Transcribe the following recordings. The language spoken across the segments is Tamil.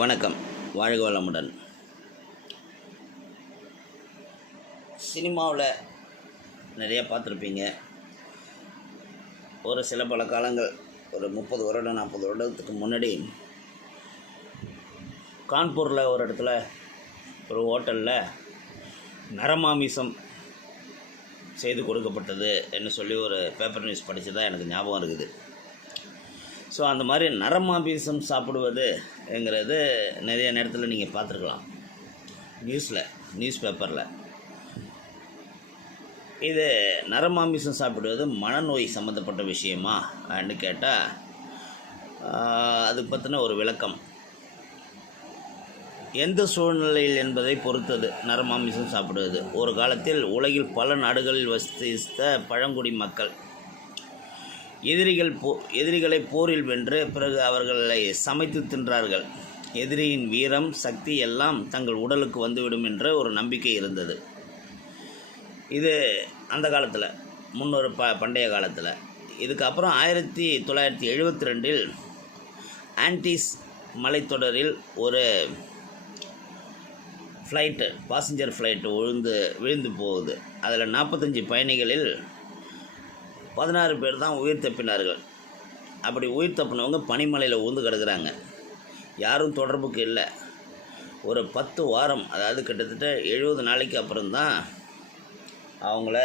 வணக்கம். வாழ்க வளமுடன். சினிமாவில் நிறையா பார்த்துருப்பீங்க. ஒரு சில பல காலங்கள் ஒரு முப்பது வருடம் நாற்பது வருடத்துக்கு முன்னாடி கான்பூரில் ஒரு இடத்துல ஒரு ஹோட்டலில் நரமாமிசம் செய்து கொடுக்கப்பட்டது என்று சொல்லி ஒரு பேப்பர் நியூஸ் படித்ததா எனக்கு ஞாபகம் இருக்குது. ஸோ அந்த மாதிரி நரமாபீசம் சாப்பிடுவதுங்கிறது நிறைய நேரத்தில் நீங்கள் பார்த்துருக்கலாம். நியூஸில் நியூஸ் பேப்பரில் இது நரமாமிசம் சாப்பிடுவது மனநோய் சம்மந்தப்பட்ட விஷயமா அப்படின்னு கேட்டால் அதுக்கு பற்றின ஒரு விளக்கம். எந்த சூழ்நிலையில் என்பதை பொறுத்தது நரமாமிசம் சாப்பிடுவது? ஒரு காலத்தில் உலகில் பல நாடுகளில் வசித்த பழங்குடி மக்கள் எதிரிகள் போ எதிரிகளை போரில் வென்று பிறகு அவர்களை சமைத்து தின்றார்கள். எதிரியின் வீரம் சக்தி எல்லாம் தங்கள் உடலுக்கு வந்துவிடும் என்ற ஒரு நம்பிக்கை இருந்தது. இது அந்த காலத்தில் முன்னொரு ப பண்டைய காலத்தில். இதுக்கப்புறம் ஆயிரத்தி தொள்ளாயிரத்தி எழுபத்தி ரெண்டில் ஆன்டிஸ் மலைத்தொடரில் ஒரு ஃப்ளைட்டு பாசஞ்சர் ஃப்ளைட்டு விழுந்து விழுந்து போகுது. அதில் நாற்பத்தஞ்சு பயணிகளில் பதினாறு பேர் தான் உயிர் தப்பினார்கள். அப்படி உயிர் தப்பினவங்க பனிமலையில் ஊந்து கிடக்குறாங்க. யாரும் தொடர்புக்கு இல்லை. ஒரு பத்து வாரம் அதாவது கிட்டத்தட்ட எழுபது நாளைக்கு அப்புறம்தான் அவங்கள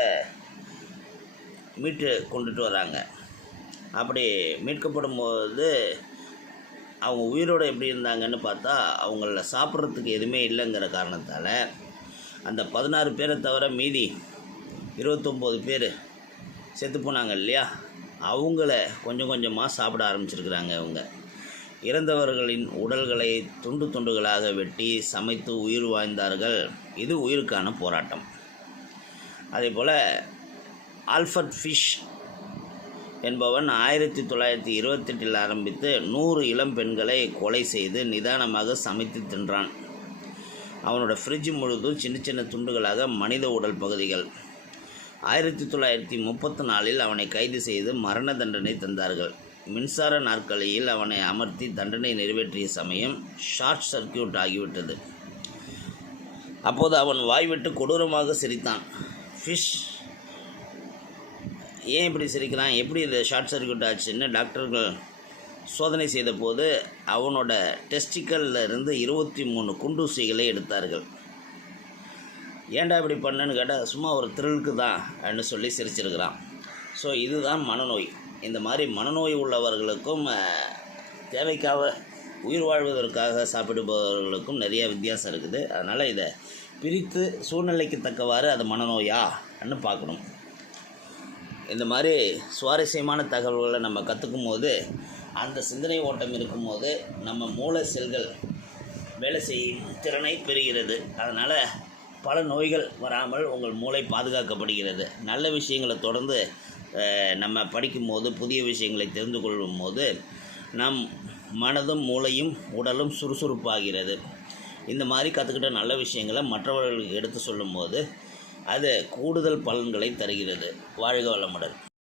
மீட்டு கொண்டுட்டு வராங்க. அப்படி மீட்கப்படும் போது அவங்க உயிரோடு எப்படி இருந்தாங்கன்னு பார்த்தா அவங்கள சாப்பிட்றதுக்கு எதுவுமே இல்லைங்கிற காரணத்தால் அந்த பதினாறு பேரை தவிர மீதி இருபத்தொம்போது பேர் செத்து போனாங்க இல்லையா? அவங்கள கொஞ்சம் கொஞ்சமாக சாப்பிட ஆரம்பிச்சிருக்கிறாங்க அவங்க இறந்தவர்களின் உடல்களை துண்டு துண்டுகளாக வெட்டி சமைத்து உயிர் வாழ்ந்தார்கள். இது உயிருக்கான போராட்டம். அதே போல் ஆல்ஃபர்ட் ஃபிஷ் என்பவன் ஆயிரத்தி தொள்ளாயிரத்தி இருபத்தெட்டில் ஆரம்பித்து நூறு இளம் பெண்களை கொலை செய்து நிதானமாக சமைத்து தின்றான். அவனோட ஃப்ரிட்ஜ் முழுதும் சின்ன சின்ன துண்டுகளாக மனித உடல் பகுதிகள். ஆயிரத்தி தொள்ளாயிரத்தி முப்பத்தி நாலில் அவனை கைது செய்து மரண தண்டனை தந்தார்கள். மின்சார நாற்காலியில் அவனை அமர்த்தி தண்டனை நிறைவேற்றிய சமயம் ஷார்ட் சர்க்கியூட் ஆகிவிட்டது. அப்போது அவன் வாய்விட்டு கொடூரமாக சிரித்தான். ஃபிஷ் ஏன் இப்படி சிரிக்கிறான் எப்படி இது ஷார்ட் சர்க்கியூட் ஆச்சுன்னு டாக்டர்கள் சோதனை செய்த போது அவனோட டெஸ்டிக்கல்ல இருந்து இருபத்தி மூணு குண்டூசிகளை எடுத்தார்கள். ஏன்டா இப்படி பண்ணேன்னு கேட்டால் சும்மா ஒரு த்ரில்க்கு தான் அப்படின்னு சொல்லி சிரிச்சிருக்கிறான். ஸோ இதுதான் மனநோய். இந்த மாதிரி மனநோய் உள்ளவர்களுக்கும் தேவைக்காக உயிர் வாழ்வதற்காக சாப்பிடுபவர்களுக்கும் நிறைய வித்தியாசம் இருக்குது. அதனால் இதை பிரித்து சூழ்நிலைக்கு தக்கவாறு அது மனநோயான்னு பார்க்கணும். இந்த மாதிரி சுவாரஸ்யமான தகவல்களை நம்ம கற்றுக்கும் போது அந்த சிந்தனை ஓட்டம் இருக்கும்போது நம்ம மூளை செல்கள் வேலை செய்யும் திறனை பெறுகிறது. அதனால் பல நோய்கள் வராமல் உங்கள் மூளை பாதுகாக்கப்படுகிறது. நல்ல விஷயங்களை தொடர்ந்து நம்ம படிக்கும்போது புதிய விஷயங்களை தெரிந்து கொள்ளும் போது நம் மனதும் மூளையும் உடலும் சுறுசுறுப்பாகிறது. இந்த மாதிரி கற்றுக்கிட்ட நல்ல விஷயங்களை மற்றவர்களுக்கு எடுத்து சொல்லும்போது அது கூடுதல் பலன்களை தருகிறது. வாழ்க வளமுடன்.